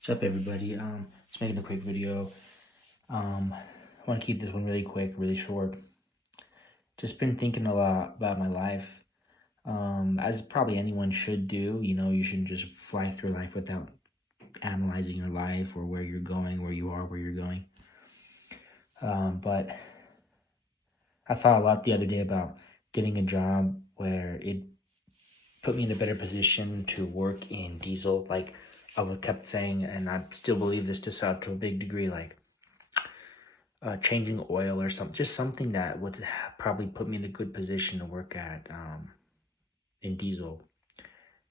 What's up, everybody? Just making a quick video. I want to keep this one really quick, really short. Just been thinking a lot about my life. As probably anyone should do. You shouldn't just fly through life without analyzing your life or where you're going, where you are, where you're going. But I thought a lot the other day about getting a job where it put me in a better position to work in diesel. Like I kept saying, and I still believe this to a big degree, like changing oil or something, just something that would probably put me in a good position to work at in diesel.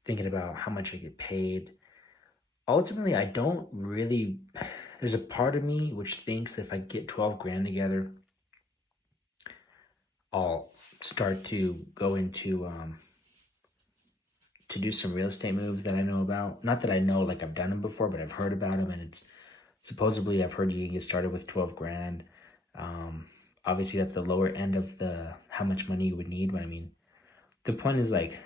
Thinking about how much I get paid. Ultimately, I don't really. There's a part of me which thinks if I get 12 grand together, I'll start to go into to do some real estate moves that I know about. Not that I know like I've done them before, but I've heard about them, and it's supposedly I've heard you can get started with 12 grand. Um, Obviously, that's the lower end of the how much money you would need. But I mean, the point is like,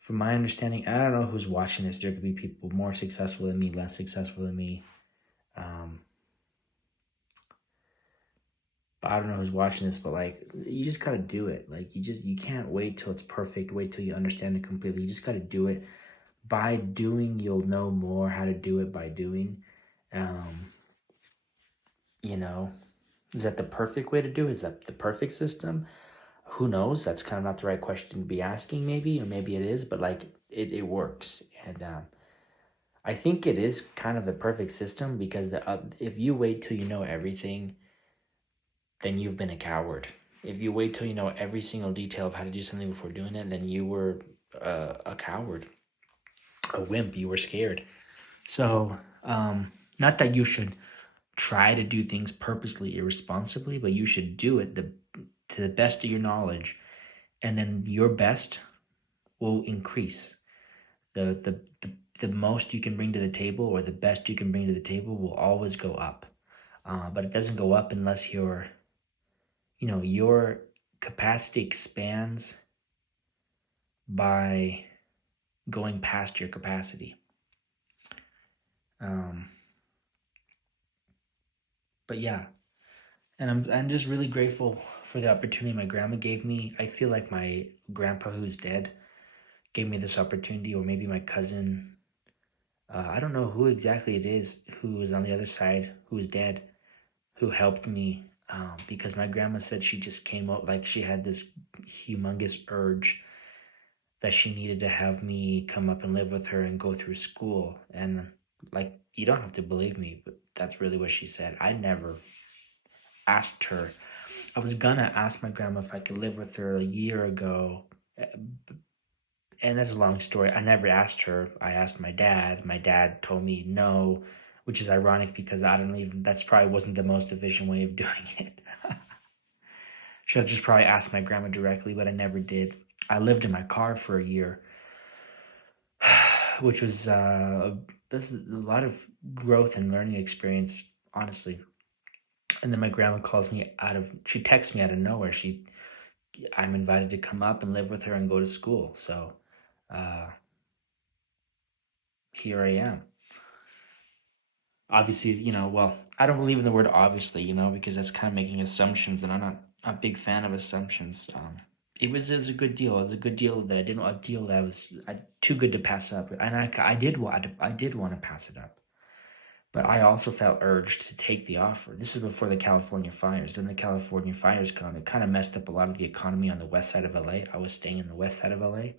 from my understanding, I don't know who's watching this. There could be people more successful than me, less successful than me. Um, but I don't know who's watching this. But like, you just gotta do it. Like, you can't wait till it's perfect. Wait till you understand it completely. You just gotta do it. By doing, you'll know more how to do it by doing. Um, you know, is that the perfect way to do it? Is that the perfect system? Who knows? That's kind of not the right question to be asking, maybe, or maybe it is, but like it works. And I think it is kind of the perfect system because if you wait till you know everything, then you've been a coward. If you wait till you know every single detail of how to do something before doing it, then you were a coward, a wimp. You were scared. So, not that you should try to do things purposely irresponsibly, but you should do it to the best of your knowledge, and then your best will increase. The most you can bring to the table or the best you can bring to the table will always go up. But it doesn't go up unless your capacity expands by going past your capacity. Um, but yeah, and I'm just really grateful for the opportunity my grandma gave me. I feel like my grandpa who's dead gave me this opportunity, or maybe my cousin. I don't know who exactly it is who is on the other side, who is dead, who helped me, because my grandma said she just came out, like she had this humongous urge that she needed to have me come up and live with her and go through school. And like, you don't have to believe me, but that's really what she said. I never asked her. I was gonna ask my grandma if I could live with her a year ago, and that's a long story. I never asked her. I asked my dad. My dad told me no, which is ironic because I don't even, that's probably wasn't the most efficient way of doing it. Should have just probably asked my grandma directly, but I never did. I lived in my car for a year, which was this is a lot of growth and learning experience, honestly. And then my grandma she texts me out of nowhere. I'm invited to come up and live with her and go to school. So uh, here I am. Obviously, well, I don't believe in the word obviously, because that's kind of making assumptions, and I'm not a big fan of assumptions. It was a good deal. It was a good deal that I didn't a deal that was too good to pass up, and I did want to pass it up, but I also felt urged to take the offer. This was before the California fires. Then the California fires come. It kind of messed up a lot of the economy on the west side of LA. I was staying in the west side of LA,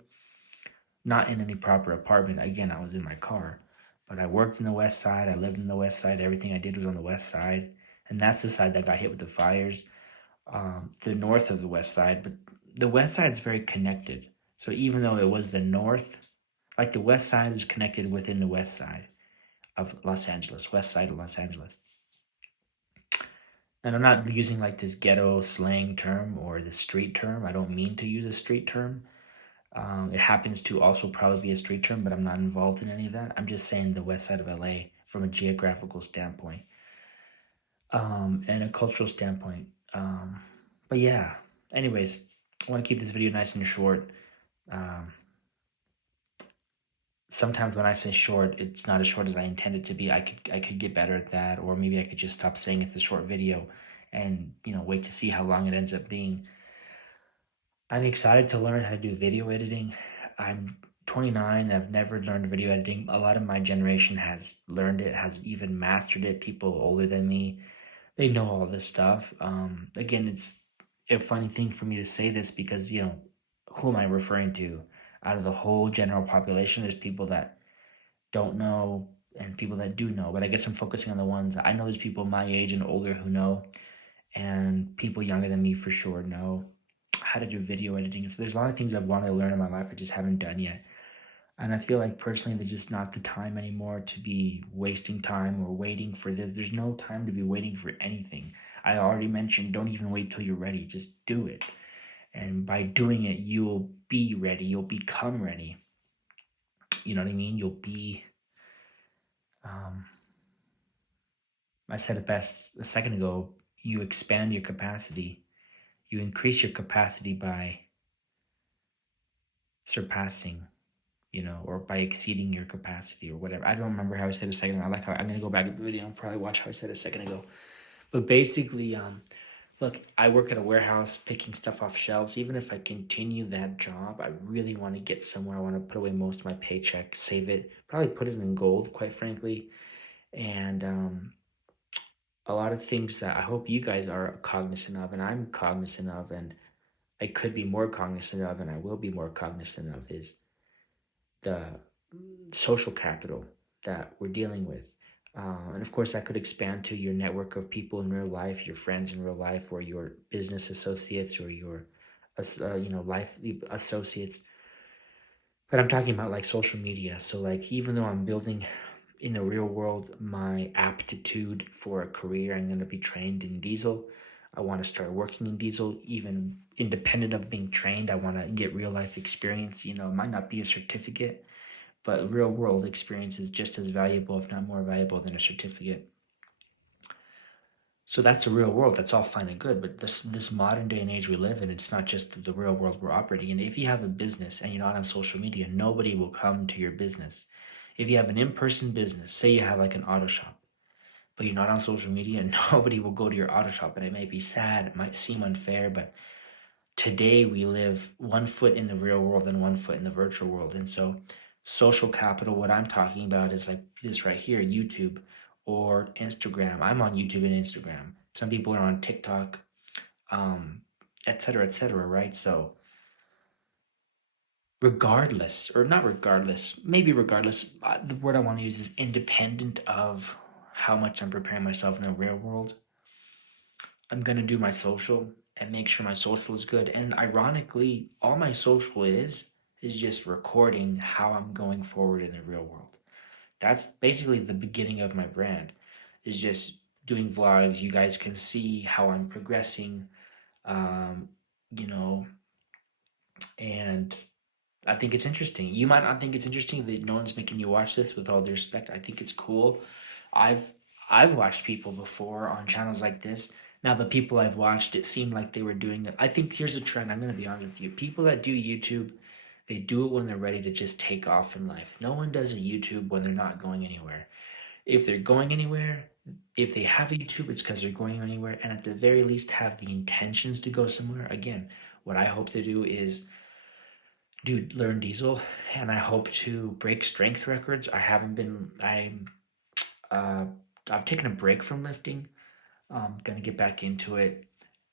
not in any proper apartment. Again, I was in my car. But I worked in the west side. I lived in the west side. Everything I did was on the west side. And that's the side that got hit with the fires. The north of the west side. But the west side is very connected. So even though it was the north, like the west side is connected within the west side of Los Angeles, west side of Los Angeles. And I'm not using like this ghetto slang term or the street term. I don't mean to use a street term. It happens to also probably be a street term, but I'm not involved in any of that. I'm just saying the west side of LA from a geographical standpoint, and a cultural standpoint. But yeah, anyways, I want to keep this video nice and short. Um, sometimes when I say short, it's not as short as I intend it to be. I could get better at that, or maybe I could just stop saying it's a short video and wait to see how long it ends up being. I'm excited to learn how to do video editing. I'm 29. I've never learned video editing. A lot of my generation has learned it, has even mastered it. People older than me, they know all this stuff. Again, it's a funny thing for me to say this because, who am I referring to? Out of the whole general population, there's people that don't know and people that do know. But I guess I'm focusing on the ones that I know. There's people my age and older who know, and people younger than me for sure know how to do video editing. So there's a lot of things I've wanted to learn in my life I just haven't done yet. And I feel like personally, there's just not the time anymore to be wasting time or waiting for this. There's no time to be waiting for anything. I already mentioned, don't even wait till you're ready. Just do it. And by doing it, you'll be ready. You'll become ready. You know what I mean? You'll be, I said it best a second ago, you expand your capacity. You increase your capacity by surpassing, or by exceeding your capacity or whatever. I don't remember how I said it a second ago. I like how I'm going to go back to the video and probably watch how I said it a second ago. But basically, look, I work at a warehouse picking stuff off shelves. Even if I continue that job, I really want to get somewhere. I want to put away most of my paycheck, save it, probably put it in gold, quite frankly. And a lot of things that I hope you guys are cognizant of, and I'm cognizant of, and I could be more cognizant of, and I will be more cognizant of, is the social capital that we're dealing with. And of course, that could expand to your network of people in real life, your friends in real life, or your business associates, or your, life associates. But I'm talking about like social media. So like, even though I'm building in the real world my aptitude for a career, I'm going to be trained in diesel. I want to start working in diesel, even independent of being trained. I want to get real life experience. It might not be a certificate, but real world experience is just as valuable, if not more valuable, than a certificate. So that's the real world. That's all fine and good. But this modern day and age we live in, it's not just the real world we're operating in. If you have a business and you're not on social media, nobody will come to your business. If you have an in-person business, say you have like an auto shop, but you're not on social media, nobody will go to your auto shop. And it may be sad, it might seem unfair, but today we live one foot in the real world and one foot in the virtual world. And so social capital, what I'm talking about is like this right here, YouTube or Instagram. I'm on YouTube and Instagram. Some people are on TikTok, et cetera, right? So regardless, or not regardless, maybe regardless, the word I want to use is independent of how much I'm preparing myself in the real world, I'm going to do my social and make sure my social is good. And ironically, all my social is just recording how I'm going forward in the real world. That's basically the beginning of my brand, is just doing vlogs. You guys can see how I'm progressing, and I think it's interesting. You might not think it's interesting that no one's making you watch this. With all due respect, I think it's cool. I've watched people before on channels like this. Now, the people I've watched, it seemed like they were doing it. I think here's a trend. I'm going to be honest with you. People that do YouTube, they do it when they're ready to just take off in life. No one does a YouTube when they're not going anywhere. If they're going anywhere, if they have a YouTube, it's because they're going anywhere, and at the very least have the intentions to go somewhere. Again, what I hope to do is learn diesel, and I hope to break strength records. I've taken a break from lifting. I'm gonna get back into it.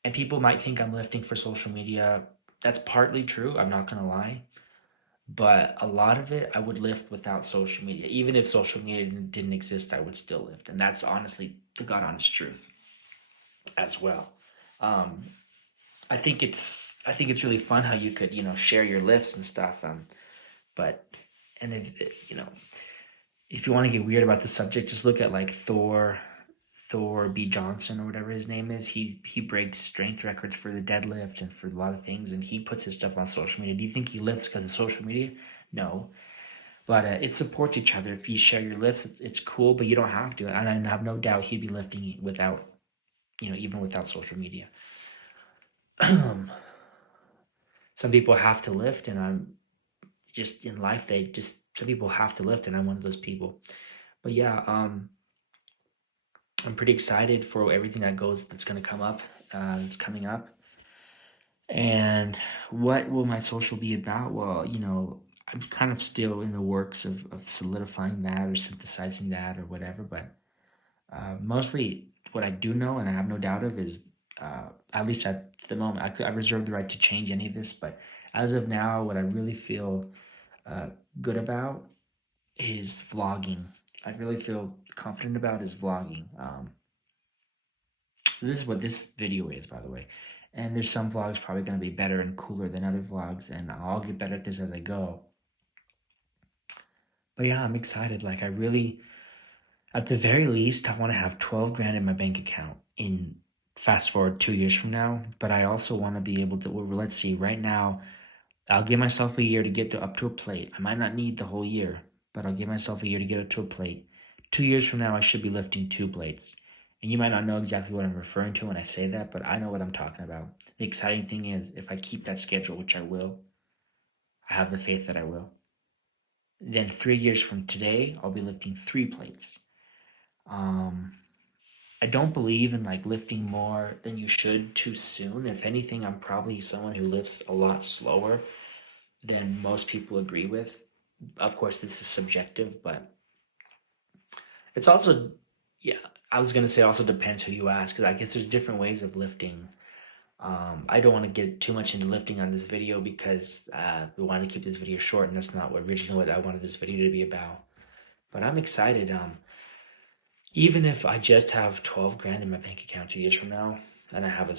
And people might think I'm lifting for social media. That's partly true, I'm not gonna lie. But a lot of it, I would lift without social media. Even if social media didn't exist, I would still lift. And that's honestly the God honest truth as well. I think it's really fun how you could, share your lifts and stuff. But if you want to get weird about the subject, just look at like Thor B. Johnson or whatever his name is. He breaks strength records for the deadlift and for a lot of things, and he puts his stuff on social media. Do you think he lifts because of social media? No. But it supports each other. If you share your lifts, it's cool, but you don't have to. And I have no doubt he'd be lifting without, even without social media. Some people have to lift, and I'm just in life, they just some people have to lift, and I'm one of those people. But yeah, I'm pretty excited for everything that's going to come up, that's coming up. And what will my social be about? Well, I'm kind of still in the works of solidifying that or synthesizing that or whatever. But mostly what I do know and I have no doubt of is, at least at the moment, I reserve the right to change any of this. But as of now, what I really feel uh, good about is vlogging. I really feel confident about is vlogging. This is what this video is, by the way. And there's some vlogs probably going to be better and cooler than other vlogs, and I'll get better at this as I go. But yeah, I'm excited. Like, I really, at the very least, I want to have 12 grand in my bank account in fast forward 2 years from now. But I also want to be able to, well, let's see, right now, I'll give myself a year to get up to a plate. I might not need the whole year, but I'll give myself a year to get up to a plate. 2 years from now, I should be lifting 2 plates. And you might not know exactly what I'm referring to when I say that, but I know what I'm talking about. The exciting thing is, if I keep that schedule, which I will, I have the faith that I will, then 3 years from today, I'll be lifting 3 plates. I don't believe in like lifting more than you should too soon. If anything, I'm probably someone who lifts a lot slower than most people agree with. Of course, this is subjective, but it's also, yeah, I was going to say also depends who you ask, because I guess there's different ways of lifting. I don't want to get too much into lifting on this video because we want to keep this video short, and that's not originally what I wanted this video to be about. But I'm excited. Even if I just have 12 grand in my bank account 2 years from now, and I have a